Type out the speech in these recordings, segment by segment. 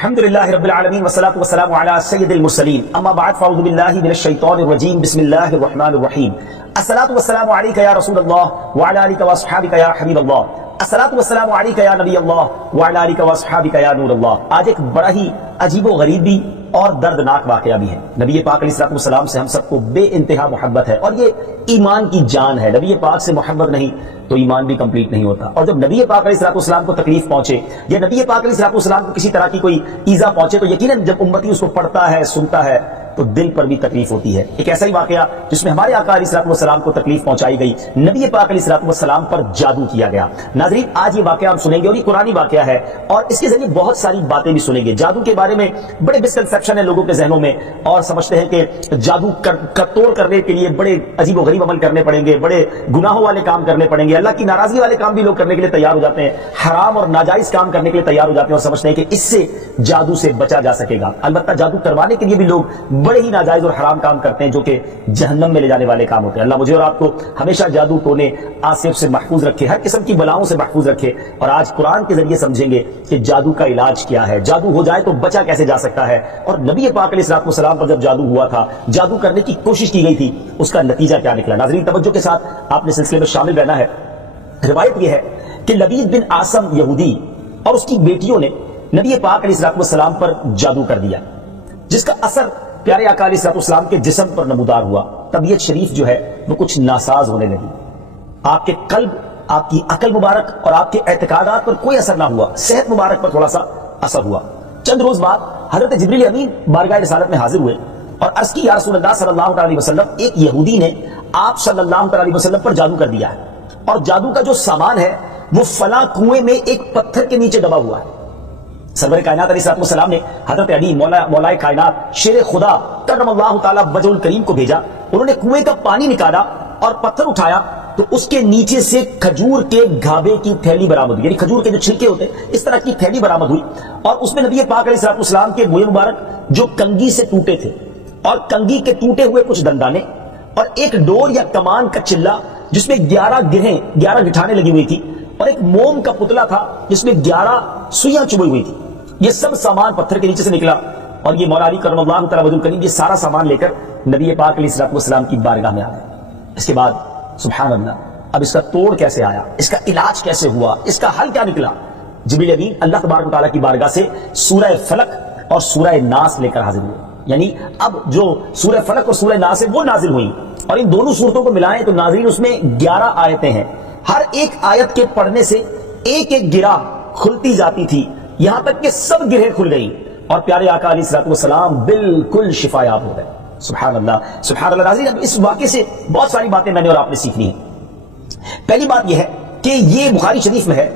الحمدللہ رب العالمین والصلاة والسلام علی سید المرسلین اما بعد فاعوذ باللہ من الشیطان الرجیم بسم اللہ الرحمن الرحیم الصلاة والسلام علیک یا رسول اللہ وعلی آلک واصحابک یا حبیب اللہ الصلاة والسلام علیک یا نبی اللہ وعلی آلک واصحابک یا نور اللہ۔ آج ایک بڑا ہی عجیب و غریب بھی اور دردناک واقعہ بھی ہے۔ نبی پاک علیہ السلام سے ہم سب کو بے انتہا محبت ہے اور یہ ایمان کی جان ہے۔ نبی پاک سے محبت نہیں تو ایمان بھی کمپلیٹ نہیں ہوتا، اور جب نبی پاک علیہ السلام کو تکلیف پہنچے یا نبی پاک علیہ السلام کو کسی طرح کی کوئی ایذا پہنچے تو یقیناً جب امتی اس کو پڑھتا ہے سنتا ہے تو دل پر بھی تکلیف ہوتی ہے۔ ایک ایسا ہی واقعہ جس میں ہمارے آقا علیہ السلام کو تکلیف پہنچائی گئی، نبی پاک علیہ السلام پر جادو کیا گیا۔ ناظرین، آج یہ واقعہ ہم سنیں گے اور یہ قرآنی واقعہ ہے اور اس کے ذریعے بہت ساری باتیں بھی سنیں گے۔ جادو کے بارے میں بڑے مسکنسیپشن ہے لوگوں کے ذہنوں میں، اور سمجھتے ہیں کہ جادو کا توڑ کرنے کے لیے بڑے عجیب و غریب عمل کرنے پڑیں گے، بڑے گناہوں والے کام کرنے پڑیں گے، اللہ کی ناراضگی والے کام بھی لوگ کرنے کے لیے تیار ہو جاتے ہیں، حرام اور ناجائز کام کرنے کے لیے تیار ہو جاتے ہیں اور سمجھتے ہیں کہ اس سے جادو سے بچا جا سکے گا۔ البتہ جادو کروانے کے لیے بھی لوگ بڑے ہی ناجائز اور حرام کام کرتے ہیں جو کہ جہنم میں لے جانے والے کام ہوتے ہیں۔ اللہ مجھے اور آپ کو ہمیشہ جادو ٹونے آصف سے محفوظ رکھے، ہر قسم کی بلاؤں سے محفوظ رکھے، اور آج قرآن کے ذریعے سمجھیں گے کہ جادو کا علاج کیا ہے، جادو ہو جائے تو بچا کیسے جا سکتا ہے، اور نبی پاک علیہ السلام پر جب جادو ہوا تھا، جادو کرنے کی کوشش کی گئی تھی، اس کا نتیجہ کیا نکلا۔ ناظرین، توجہ کے ساتھ آپ نے سلسلے میں شامل رہنا ہے۔ روایت یہ ہے کہ لبید بن عاصم یہودی اور اس کی بیٹیوں نے نبی پاک علیہ السلام پر جادو کر دیا، جس کا اثر پیارے آقا علیہ السلام کے جسم پر نمودار ہوا۔ طبیعت شریف جو ہے وہ کچھ ناساز ہونے لگی، آپ کے قلب، آپ کی عقل مبارک اور آپ کے اعتقادات پر کوئی اثر نہ ہوا، صحت مبارک پر تھوڑا سا اثر ہوا۔ چند روز بعد حضرت جبریل امین بارگاہ رسالت میں حاضر ہوئے اور عرض کی، یا رسول اللہ صلی اللہ علیہ وسلم، ایک یہودی نے آپ صلی اللہ علیہ وسلم پر جادو کر دیا ہے، اور جادو کا جو سامان ہے وہ فلاں کنویں میں ایک پتھر کے نیچے دبا ہوا ہے۔ سرور کائنات علیہ السلام نے حضرت علی مولا کائنات شیر خدا کرم اللہ تعالی وجہ الکریم کو بھیجا۔ انہوں نے کنویں کا پانی نکالا اور پتھر اٹھایا تو اس کے نیچے سے کھجور کے گھابے کی تھیلی برآمد ہوئی، یعنی کھجور کے جو چھلکے ہوتے ہیں اس طرح کی تھیلی برآمد ہوئی، اور اس میں نبی پاک علیہ السلام کے منہ مبارک جو کنگھی سے ٹوٹے تھے، اور کنگھی کے ٹوٹے ہوئے کچھ دندانے، اور ایک ڈور یا کمان کا چلہ جس میں 11 گٹھانے لگی ہوئی تھی، اور ایک موم کا پتلا تھا جس میں 11 سوئیاں چبھی ہوئی تھی۔ یہ سب سامان پتھر کے نیچے سے نکلا، اور یہ مولا علی کرم اللہ تعالی وجہ الکریم یہ سارا سامان لے کر نبی پاک علیہ السلام کی بارگاہ میں آ گئے۔ اس کے بعد سبحان اللہ، اب اس کا توڑ کیسے آیا، اس کا علاج کیسے ہوا، اس کا حل کیا نکلا؟ جبریل امین اللہ تبارک و تعالیٰ کی بارگاہ سے سورہ فلق اور سورہ ناس لے کر حاضر ہوئے، یعنی اب جو سورہ فلق اور سورہ ناس ہے وہ نازل ہوئی، اور ان دونوں صورتوں کو ملائیں تو ناظرین اس میں 11 آیتیں ہیں۔ ہر ایک آیت کے پڑھنے سے ایک ایک گرہ کھلتی جاتی تھی، یہاں تک کہ سب گرہیں کھل گئی، اور پیارے آقا علیہ السلام بالکل شفا یاب ہو گئے۔ سبحان اللہ، سبحان اللہ۔ ناظرین، اب اس واقعے سے بہت ساری باتیں میں نے اور آپ نے سیکھنی ہیں۔ پہلی بات یہ ہے کہ یہ بخاری شریف میں ہے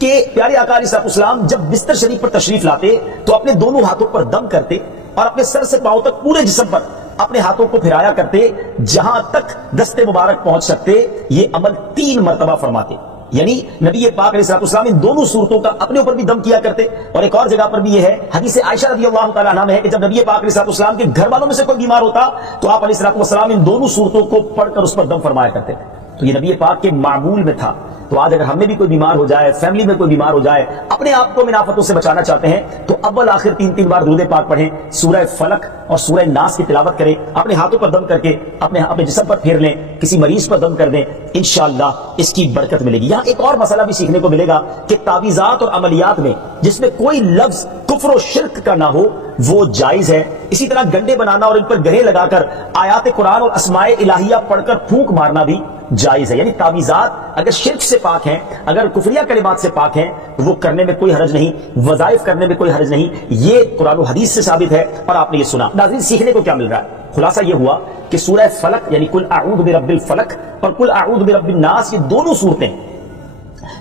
کہ پیارے آقا علیہ السلام جب بستر شریف پر تشریف لاتے تو اپنے دونوں ہاتھوں پر دم کرتے اور اپنے سر سے پاؤں تک پورے جسم پر اپنے ہاتھوں کو پھرایا کرتے، جہاں تک دست مبارک پہنچ سکتے یہ عمل 3 مرتبہ فرماتے، یعنی نبی پاک علیہ السلام ان دونوں صورتوں کا اپنے اوپر بھی دم کیا کرتے۔ اور ایک اور جگہ پر بھی یہ ہے، حدیث عائشہ رضی اللہ تعالیٰ عنہ میں ہے کہ جب نبی پاک علیہ السلام کے گھر والوں میں سے کوئی بیمار ہوتا تو آپ علیہ السلام ان دونوں صورتوں کو پڑھ کر اس پر دم فرمایا کرتے تھے۔ تو یہ نبی پاک کے معمول میں تھا۔ تو آج اگر ہم میں بھی کوئی بیمار ہو جائے، فیملی میں کوئی بیمار ہو جائے، اپنے آپ کو من آفتوں سے بچانا چاہتے ہیں تو اول آخر 3 بار درود پاک پڑھیں، سورہ فلق اور سورہ ناس کی تلاوت کریں، اپنے ہاتھوں پر دم کر کے اپنے جسم پر پھیر لیں، کسی مریض پر دم کر دیں، انشاءاللہ اس کی برکت ملے گی۔ یہاں ایک اور مسئلہ بھی سیکھنے کو ملے گا کہ تعویذات اور عملیات میں جس میں کوئی لفظ کفر و شرک کا نہ ہو وہ جائز ہے۔ اسی طرح گنڈے بنانا اور ان پر گرے لگا کر آیات قرآن اور اسماء الہیہ پڑھ کر پھونک مارنا بھی جائز ہے، یعنی تعویذات اگر شرک سے پاک ہیں، اگر کفریہ کلمات سے پاک ہیں تو وہ کرنے میں کوئی حرج نہیں، وظائف کرنے میں کوئی حرج نہیں، یہ قرآن و حدیث سے ثابت ہے اور آپ نے یہ سنا۔ ناظرین، سیکھنے کو کیا مل رہا ہے؟ خلاصہ یہ ہوا کہ سورہ فلق یعنی قل اعوذ برب الفلق اور قل اعوذ برب الناس، یہ دونوں صورتیں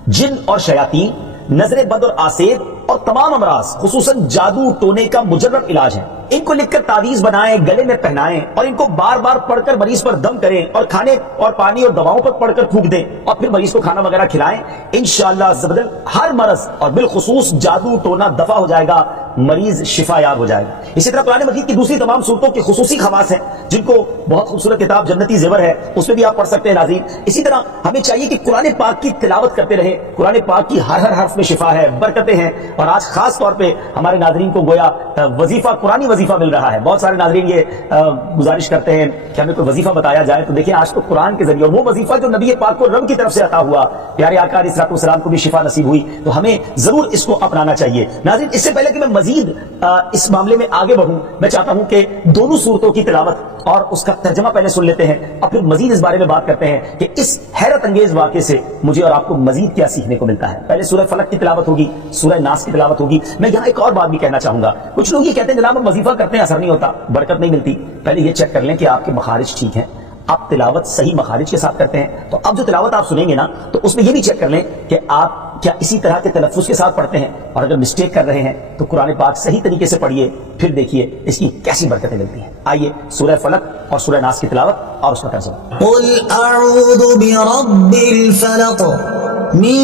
جن اور شیاطین، نظر بد اور آسیب اور تمام امراض خصوصاً جادو ٹونے کا مجرب علاج ہے۔ ان کو لکھ کر تعویذ بنائیں، گلے میں پہنائیں اور ان کو بار بار پڑھ کر مریض پر دم کریں اور کھانے اور پانی اور دواؤں پر پڑھ کر پھونک دیں اور پھر مریض کو کھانا وغیرہ کھلائیں، انشاءاللہ عز و جل ہر مرض اور بالخصوص جادو ٹونا دفع ہو جائے گا، مریض شفا یاب ہو جائے گا۔ اسی طرح قرآن مجید کی دوسری تمام صورتوں کی خصوصی خواص ہیں جن کو بہت خوبصورت کتاب جنتی زیور ہے اس میں بھی آپ پڑھ سکتے ہیں ناظرین۔ اسی طرح ہمیں چاہیے کہ قرآن پاک کی تلاوت کرتے رہیں، قرآن پاک کی ہر حرف میں شفا ہے، برکتیں ہیں، اور آج خاص طور پہ ہمارے ناظرین کو گویا وظیفہ، قرآنی وظیفہ مل رہا ہے. بہت سارے ناظرین یہ گزارش کرتے ہیں کہ ہمیں کوئی وظیفہ بتایا جائے. تو دیکھیں آج تو قرآن کے ذریعے، اور وہ وظیفہ جو نبی پاک کو رب کی طرف سے عطا ہوا، پیارے آقا علیہ الصلوۃ والسلام کو بھی شفا نصیب ہوئی، تو ہمیں ضرور اس کو اپنانا چاہیے. ناظرین، اس سے پہلے کہ میں مزید اس معاملے میں آگے بڑھوں، میں چاہتا ہوں کہ دونوں صورتوں کی تلاوت اور اس کا ترجمہ پہلے سن لیتے ہیں، اور پھر مزید اس بارے میں بات کرتے ہیں کہ اس حیرت انگیز واقعے سے مجھے اور آپ کو مزید کیا سیکھنے کو ملتا ہے. پہلے سورہ فلق کی تلاوت ہوگی، سورہ ناس کی تلاوت ہوگی. میں یہاں ایک اور بات بھی کہنا چاہوں گا. کچھ لوگ یہ کہتے ہیں جناب ہم وظیفہ کرتے ہیں اثر نہیں ہوتا، برکت نہیں ملتی. پہلے یہ چیک کر لیں کہ آپ کے مخارج ٹھیک ہیں، آپ تلاوت صحیح مخارج کے ساتھ کرتے ہیں. تو اب جو تلاوت آپ سنیں گے نا، تو اس میں یہ بھی چیک کر لیں کہ آپ کیا اسی طرح کے تلفظ کے ساتھ پڑھتے ہیں، اور اگر مسٹیک کر رہے ہیں تو قرآن پاک صحیح طریقے سے پڑھیے، پھر دیکھیے اس کی کیسی برکتیں ملتی ہیں. آئیے سورہ فلق اور سورہ ناس کی تلاوت اور اس کا ترجمہ. قل اعوذ برب الفلق من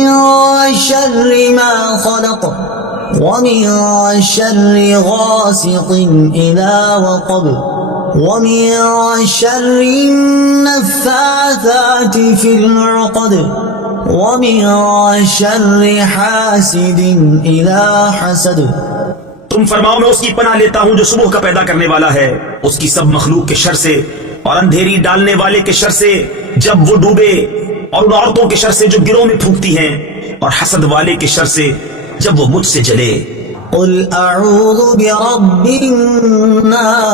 شر ما خلق ومن شر غاسق اذا وقب ومن شر النفاثات في العقد ومن شر حاسد اذا حسد. تم فرماؤ میں اس کی پناہ لیتا ہوں جو صبح کا پیدا کرنے والا ہے، اس کی سب مخلوق کے شر سے، اور اندھیری ڈالنے والے کے شر سے جب وہ ڈوبے، اور ان عورتوں کے شر سے جو گروہ میں پھونکتی ہیں، اور حسد والے کے شر سے جب وہ مجھ سے جلے. قل اعوذ برب الناس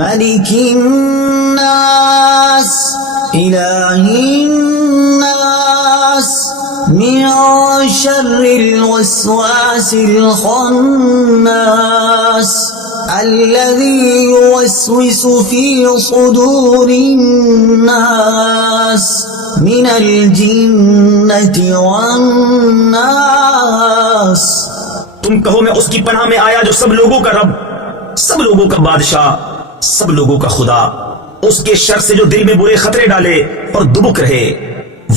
ملک الناس الہ الناس من شر الوسواس الخناس الذي يوسوس في صدور الناس من الجنة والناس. تم کہو میں اس کی پناہ میں آیا جو سب لوگوں کا رب، سب لوگوں کا بادشاہ، سب لوگوں کا خدا، اس کے شر سے جو دل میں برے خطرے ڈالے اور دبک رہے،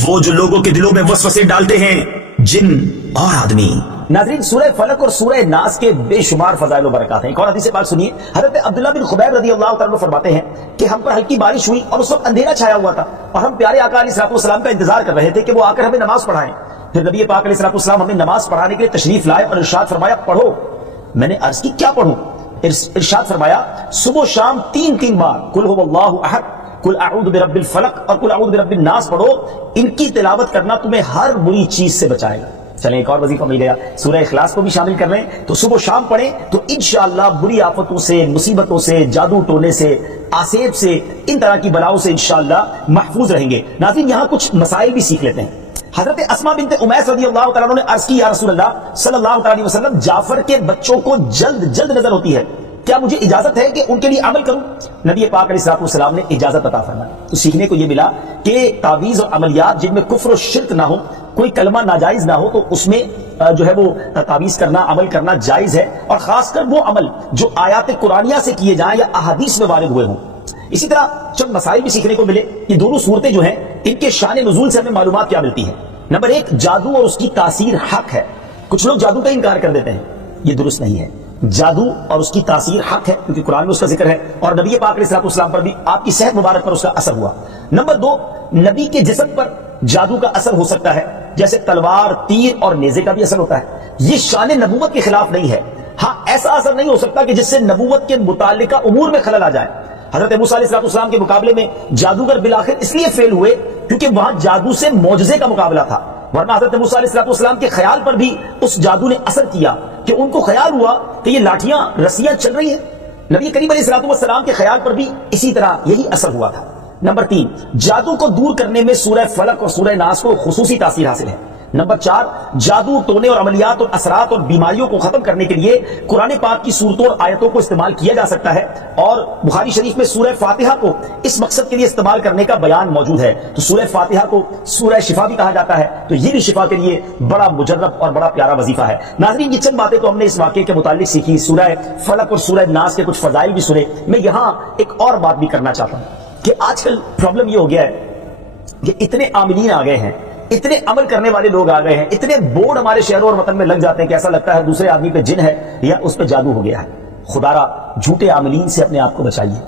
وہ جو لوگوں کے دلوں میں وسوسے ڈالتے ہیں، جن اور آدمی. ناظرین، سورہ فلق اور سورہ ناس کے بے شمار فضائل و برکات ہیں. ایک اور حدیث پاک سنیے. حضرت عبداللہ بن خبیب رضی اللہ تعالیٰ عنہ فرماتے ہیں کہ ہم پر ہلکی بارش ہوئی اور اس وقت اندھیرا چھایا ہوا تھا، اور ہم پیارے آقا علیہ الصلوۃ والسلام کا انتظار کر رہے تھے کہ وہ آ کر ہمیں نماز پڑھائیں. پھر نبی پاک علیہ الصلوۃ والسلام ہمیں نماز پڑھانے کے لیے تشریف لائے اور ارشاد فرمایا پڑھو. میں نے عرض کی کیا پڑھوں؟ ارشاد فرمایا صبح و شام 3 بار قل هو اللہ احد، قل اعوذ برب الفلق اور قل اعوذ برب الناس پڑھو. ان کی تلاوت کرنا تمہیں ہر بری چیز سے بچائے گا. چلیں ایک اور وظیفہ مل گیا، سورہ اخلاص کو بھی شامل کر لیں. تو صبح و شام پڑھیں تو انشاءاللہ بری آفتوں سے، مصیبتوں سے، جادو ٹونے سے، آسیب سے، ان طرح کی بلاؤں سے انشاءاللہ محفوظ رہیں گے. ناظرین، یہاں کچھ مسائل بھی سیکھ لیتے ہیں. حضرت اسماء بنت امیس رضی اللہ تعالیٰ عنہ نے عرض کی یا رسول اللہ صلی اللہ علیہ وسلم، جعفر کے بچوں کو جلد نظر ہوتی ہے، کیا مجھے اجازت ہے کہ ان کے لیے عمل کروں؟ نبی پاک علیہ الصلوۃ والسلام نے اجازت عطا فرمائی. تو سیکھنے کو یہ ملا کہ تعویذ اور عملیات جن میں کفر و شرک نہ ہو، کوئی کلمہ ناجائز نہ ہو، تو اس میں جو ہے وہ تعویذ کرنا، عمل کرنا جائز ہے، اور خاص کر وہ عمل جو آیات قرآنیہ سے کیے جائیں یا احادیث میں وارد ہوئے ہوں. اسی طرح چند مسائل بھی سیکھنے کو ملے. یہ دونوں صورتیں جو ہیں ان کے شان نزول سے ہمیں معلومات کیا ملتی ہیں. نمبر 1، جادو اور اس کی تاثیر حق ہے. کچھ لوگ جادو کا انکار کر دیتے ہیں، یہ درست نہیں ہے. جادو اور اس کی تاثیر حق ہے کیونکہ قرآن میں اس کا ذکر ہے، اور نبی پاک علیہ الصلوۃ والسلام پر بھی آپ کی صحت مبارک پر اس کا اثر ہوا. نمبر 2، نبی کے جسم پر جادو کا اثر ہو سکتا ہے، جیسے تلوار، تیر اور نیزے کا بھی اثر ہوتا ہے. یہ شان نبوت کے خلاف نہیں ہے. ہاں، ایسا اثر نہیں ہو سکتا کہ جس سے نبوت کے متعلقہ امور میں خلل آ جائے. حضرت موسیٰ علیہ السلام کے مقابلے میں جادوگر بالآخر اس لیے فیل ہوئے کیونکہ وہاں جادو سے معجزے کا مقابلہ تھا، ورنہ حضرت موسیٰ علیہ السلام کے خیال پر بھی اس جادو نے اثر کیا کہ ان کو خیال ہوا کہ یہ لاٹھیاں، رسیاں چل رہی ہیں. نبی کریم علیہ السلام کے خیال پر بھی اسی طرح یہی اثر ہوا تھا. نمبر 3، جادو کو دور کرنے میں سورہ فلق اور سورہ ناس کو خصوصی تاثیر حاصل ہے. نمبر 4، جادو ٹونے اور عملیات اور اثرات اور بیماریوں کو ختم کرنے کے لیے قرآن پاک کی صورتوں اور آیتوں کو استعمال کیا جا سکتا ہے، اور بخاری شریف میں سورہ فاتحہ کو اس مقصد کے لیے استعمال کرنے کا بیان موجود ہے. تو سورہ فاتحہ کو سورہ شفا بھی کہا جاتا ہے، تو یہ بھی شفا کے لیے بڑا مجرب اور بڑا پیارا وظیفہ ہے. ناظرین، یہ چند باتیں تو ہم نے اس واقعے کے متعلق سیکھی. سورہ فلق اور سورہ ناس کے کچھ فضائل بھی سنے. میں یہاں ایک اور بات بھی کرنا چاہتا ہوں کہ آج کل پرابلم یہ ہو گیا ہے کہ اتنے عاملین آ گئے ہیں، اتنے عمل کرنے والے لوگ آ گئے ہیں، اتنے بورڈ ہمارے شہروں اور وطن میں لگ جاتے ہیں کہ ایسا لگتا ہے دوسرے آدمی پہ جن ہے یا اس پہ جادو ہو گیا ہے. خدا جھوٹے عاملین سے اپنے آپ کو بچائیے.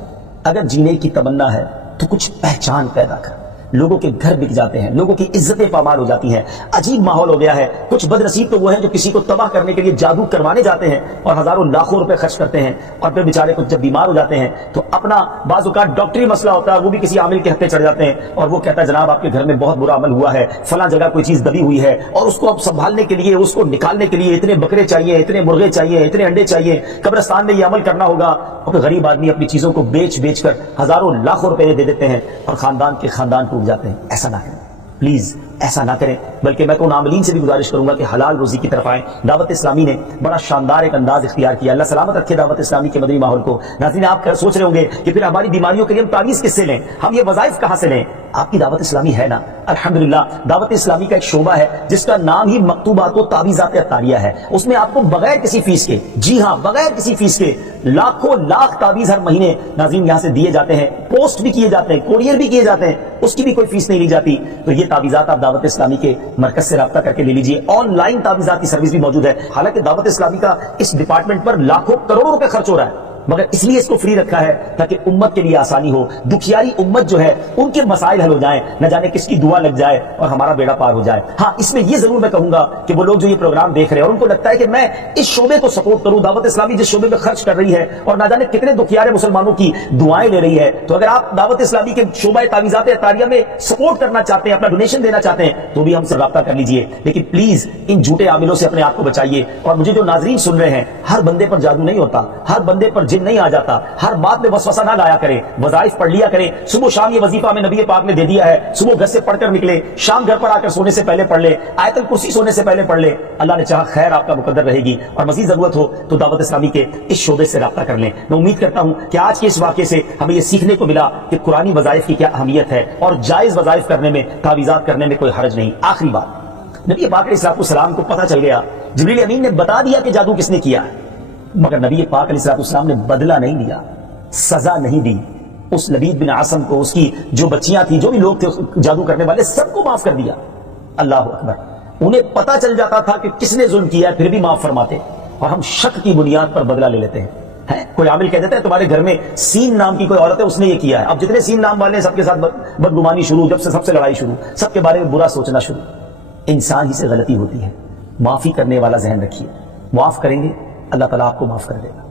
اگر جینے کی تمنا ہے تو کچھ پہچان پیدا کر. لوگوں کے گھر بک جاتے ہیں، لوگوں کی عزتیں پامال ہو جاتی ہیں، عجیب ماحول ہو گیا ہے۔ کچھ بد نصیب تو وہ ہیں جو کسی کو تباہ کرنے کے لیے جادو کروانے جاتے ہیں اور ہزاروں لاکھوں روپے خرچ کرتے ہیں، اور پھر بیچارے کچھ جب بیمار ہو جاتے ہیں تو اپنا بعض اوقات ڈاکٹری مسئلہ ہوتا ہے، وہ بھی کسی عامل کے ہتھے چڑھ جاتے ہیں اور وہ کہتا ہے جناب آپ کے گھر میں بہت برا عمل ہوا ہے، فلاں جگہ کوئی چیز دبی ہوئی ہے، اور اس کو اب سنبھالنے کے لیے، اس کو نکالنے کے لیے اتنے بکرے چاہیے، اتنے مرغے چاہیے، اتنے انڈے چاہیے، قبرستان میں یہ عمل کرنا ہوگا۔ اور پھر غریب آدمی اپنی چیزوں کو بیچ بیچ کر ہزاروں لاکھوں روپے دے دیتے ہیں اور خاندان کے خاندان ٹوٹ جاتے ہیں۔ ایسا نہ کریں پلیز، ایسا نہ کریں، بلکہ میں تو عاملین سے بھی گزارش کروں گا کہ حلال روزی کی طرف آئیں۔ دعوت اسلامی نے بڑا شاندار ایک انداز اختیار کیا، اللہ سلامت رکھے دعوت اسلامی کے مدنی ماحول کو۔ ناظرین آپ سوچ رہے ہوں گے کہ پھر ہماری بیماریوں کے لیے ہم تعویذ کس سے لیں، ہم یہ وظائف کہاں سے لیں؟ آپ کی دعوت اسلامی ہے نا، الحمدللہ دعوت اسلامی کا ایک شعبہ ہے جس کا نام ہی مکتوبات و تعویذات عطاریہ ہے۔ اس میں آپ کو بغیر کسی فیس کے، جی ہاں بغیر کسی فیس کے، لاکھوں لاکھ تعویذ ہر مہینے ناظرین یہاں سے دیے جاتے ہیں، پوسٹ بھی کیے جاتے ہیں، کوریئر بھی کیے جاتے ہیں، اس کی بھی کوئی فیس نہیں لی جاتی۔ تو یہ تعویذات آپ دعوت اسلامی کے مرکز سے رابطہ کر کے لے لیجئے۔ آن لائن تعویذات کی سروس بھی موجود ہے، حالانکہ دعوت اسلامی کا اس ڈپارٹمنٹ پر لاکھوں کروڑوں روپے خرچ ہو رہا ہے، مگر اس لیے اس کو فری رکھا ہے تاکہ امت کے لیے آسانی ہو، دکھیاری امت جو ہے ان کے مسائل حل ہو جائیں، نہ جانے کس کی دعا لگ جائے اور ہمارا بیڑا پار ہو جائے۔ ہاں اس میں یہ ضرور میں کہوں گا کہ وہ لوگ جو یہ پروگرام دیکھ رہے ہیں اور ان کو لگتا ہے کہ میں اس شعبے کو سپورٹ کروں، دعوت اسلامی جس شعبے میں خرچ کر رہی ہے اور نہ جانے کتنے دکھیارے مسلمانوں کی دعائیں لے رہی ہے، تو اگر آپ دعوت اسلامی کے شعبہ تعویذات عطاریہ میں سپورٹ کرنا چاہتے ہیں، اپنا ڈونیشن دینا چاہتے ہیں، تو بھی ہم سے رابطہ کر لیجئے۔ لیکن پلیز ان جھوٹے عاملوں سے اپنے آپ کو بچائیے۔ اور مجھے جو ناظرین سن رہے ہیں، ہر بندے پر جادو نہیں ہوتا، ہر بندے پر جن نہیں آ جاتا، ہر بات میں وسوسہ نہ لایا کریں، وظائف پڑھ لیا کریں۔ صبح شام یہ وظیفہ ہمیں نبی پاک نے دے دیا ہے، صبح گھر سے پڑھ کر نکلے، شام گھر پر آ کر سونے سے پہلے پڑھ لے، آیت الکرسی سونے سے پہلے پڑھ لے، اللہ نے چاہا خیر آپ کا مقدر رہے گی۔ اور مزید ضرورت ہو تو دعوت اسلامی کے اس شعبے سے رابطہ کر لیں۔ میں امید کرتا ہوں کہ آج کے اس واقعے سے ہمیں یہ سیکھنے کو ملا کہ قرآنی وظائف کی کیا اہمیت ہے اور جائز وظائف کرنے میں، تعویذات کرنے میں کوئی حرج نہیں۔ آخری بات، نبی پاک علیہ السلام کو پتہ چل گیا، جبریل امین نے بتا دیا کہ جادو کس نے کیا ہے، مگر نبی پاک علیہ السلام نے بدلہ نہیں دیا، سزا نہیں دی۔ اس لبید بن عاصم کو، اس کی جو بچیاں تھیں، جو بھی لوگ تھے جادو کرنے والے، سب کو معاف کر دیا۔ اللہ اکبر، انہیں پتا چل جاتا تھا کہ کس نے ظلم کیا ہے پھر بھی معاف فرماتے، اور ہم شک کی بنیاد پر بدلہ لے لیتے ہیں۔ کوئی عامل کہہ دیتا ہے تمہارے گھر میں سین نام کی کوئی عورت ہے، اس نے یہ کیا ہے، اب جتنے سین نام والے ہیں سب کے ساتھ بدگمانی شروع، جب سے سب سے لڑائی شروع، سب کے بارے میں برا سوچنا شروع۔ انسان ہی سے غلطی ہوتی ہے، معافی کرنے والا ذہن رکھیے، معاف کریں گے اللہ تعالیٰ آپ کو معاف کر دے گا۔